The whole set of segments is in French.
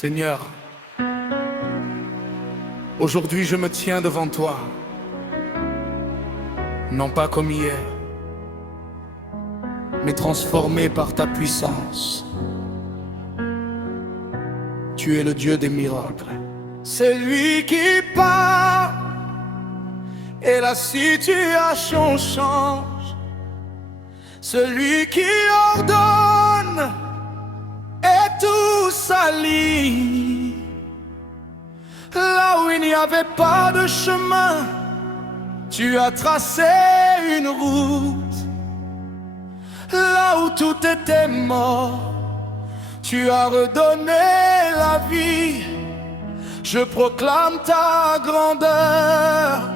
Seigneur, aujourd'hui je me tiens devant toi, non pas comme hier, mais transformé par ta puissance. Tu es le Dieu des miracles. C'est lui qui parle et la situation change. Celui qui ordonne et tout s'aligne. Là où il n'y avait pas de chemin, tu as tracé une route. Là où tout était mort, tu as redonné la vie. Je proclame ta grandeur,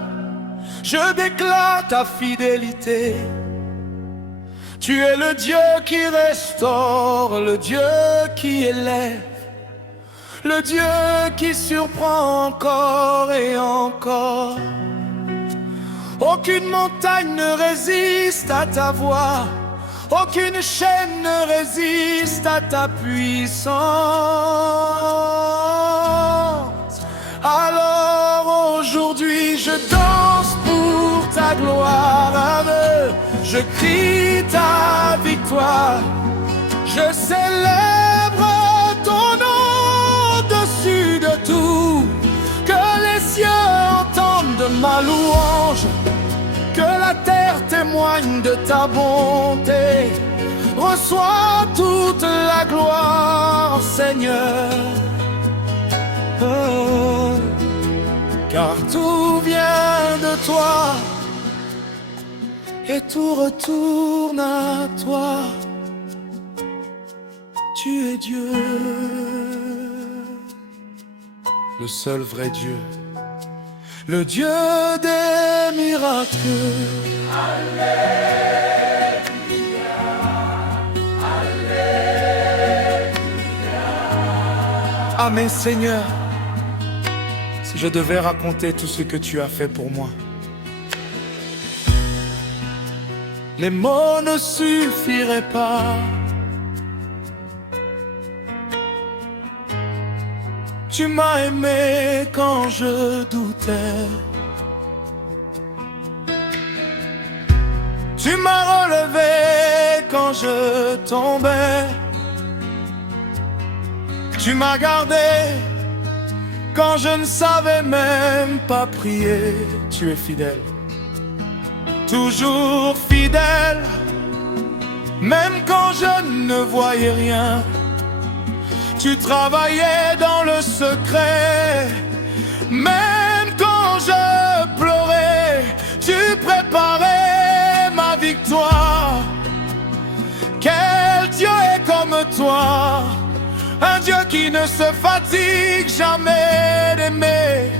je déclare ta fidélité. Tu es le Dieu qui restaure, le Dieu qui élève, le Dieu qui surprend encore et encore. Aucune montagne ne résiste à ta voix, aucune chaîne ne résiste à ta puissance. Alors aujourd'hui je danse pour ta gloire, je crie ta victoire, je célèbre ton nom au-dessus de tout. Que les cieux entendent ma louange, que la terre témoigne de ta bonté. Reçois toute la gloire, Seigneur, car tout vient de toi et tout retourne à toi. Tu es Dieu, le seul vrai Dieu, le Dieu des miracles. Alléluia, Alléluia. Amen, Seigneur. Si je devais raconter tout ce que tu as fait pour moi, les mots ne suffiraient pas. Tu m'as aimé quand je doutais. Tu m'as relevé quand je tombais. Tu m'as gardé quand je ne savais même pas prier. Tu es fidèle, toujours fidèle, même quand je ne voyais rien. Tu travaillais dans le secret, même quand je pleurais, tu préparais ma victoire. Quel Dieu est comme toi, un Dieu qui ne se fatigue jamais d'aimer,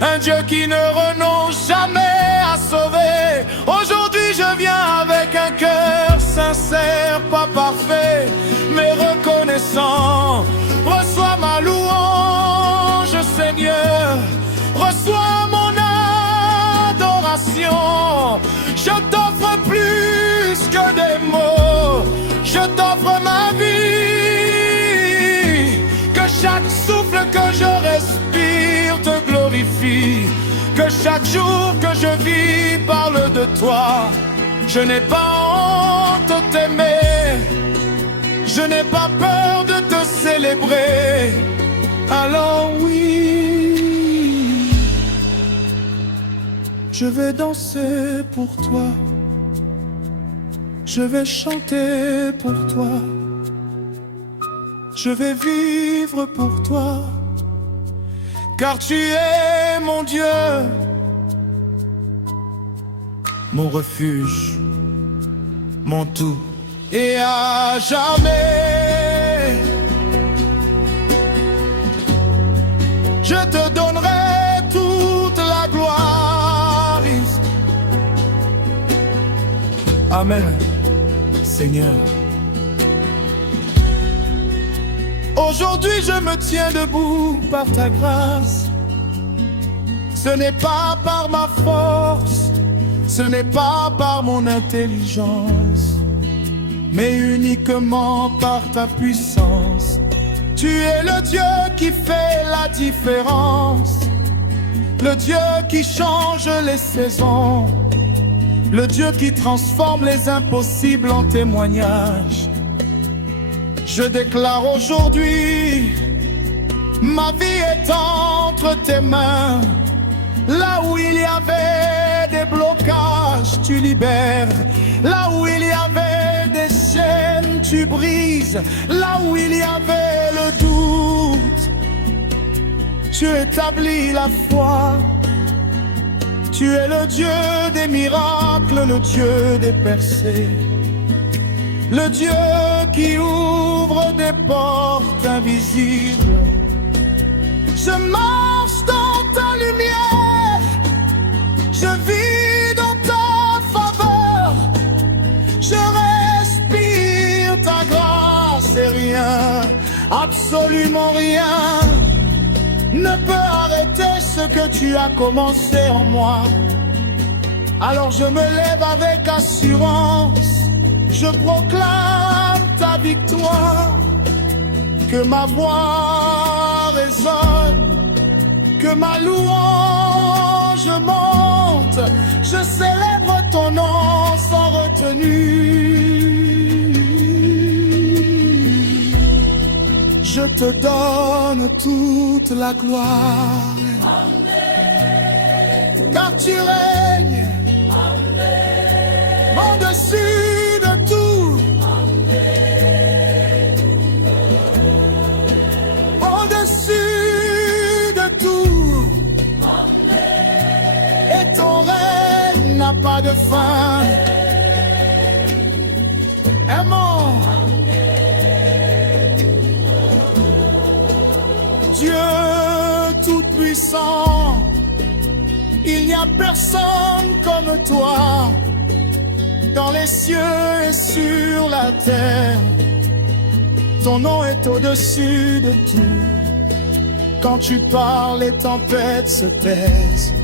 un Dieu qui ne renonce jamais à sauver. Aujourd'hui je viens avec un cœur sincère, pas parfait, mais reconnaissant. Reçois ma louange, Seigneur, reçois mon adoration. Je t'offre plus que des mots, je t'offre ma vie. Que chaque souffle que je respire te glorifie, que chaque jour que je vis parle de toi. Je n'ai pas honte de t'aimer, je n'ai pas peur de te célébrer. Alors oui, je vais danser pour toi, je vais chanter pour toi, je vais vivre pour toi, car tu es mon Dieu, mon refuge, mon tout. Et à jamais, je te donnerai toute la gloire. Amen, Seigneur. Aujourd'hui je me tiens debout par ta grâce. Ce n'est pas par ma force, ce n'est pas par mon intelligence, mais uniquement par ta puissance. Tu es le Dieu qui qui fait la différence, le Dieu qui change les saisons, le Dieu qui transforme les impossibles en témoignages. Je déclare aujourd'hui, ma vie est entre tes mains. Là où il y avait des blocages, tu libères. Là où il y avait des chaînes, tu brises. Là où il y avait le doute, tu établis la foi. Tu es le Dieu des miracles, le Dieu des percées, le Dieu qui ouvre des portes invisibles. Je marche dans ta lumière, je vis dans ta faveur, je respire ta grâce et rien, absolument rien, ne peut arrêter ce que tu as commencé en moi. Alors je me lève avec assurance, je proclame ta victoire, que ma voix résonne, que ma louange monte, je célèbre ton nom sans retenue. Je te donne toute la gloire. Amen. Car tu règnes. Amen. Au-dessus de tout. Amen. Au-dessus de tout. Amen. Et ton règne n'a pas de fin. Aimons. Dieu tout-puissant, il n'y a personne comme toi, dans les cieux et sur la terre. Ton nom est au-dessus de tout. Quand tu parles, les tempêtes se taisent.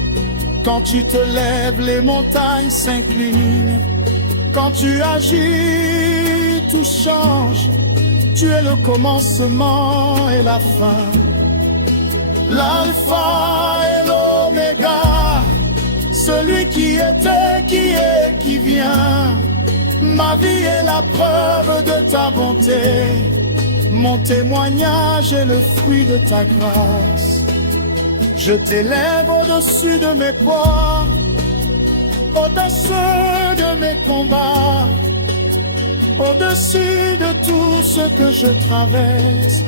Quand tu te lèves, les montagnes s'inclinent. Quand tu agis, tout change. Tu es le commencement et la fin, l'alpha et l'oméga, celui qui était, qui est, qui vient. Ma vie est la preuve de ta bonté, mon témoignage est le fruit de ta grâce. Je t'élève au-dessus de mes poids, au-dessus de mes combats, au-dessus de tout ce que je traverse.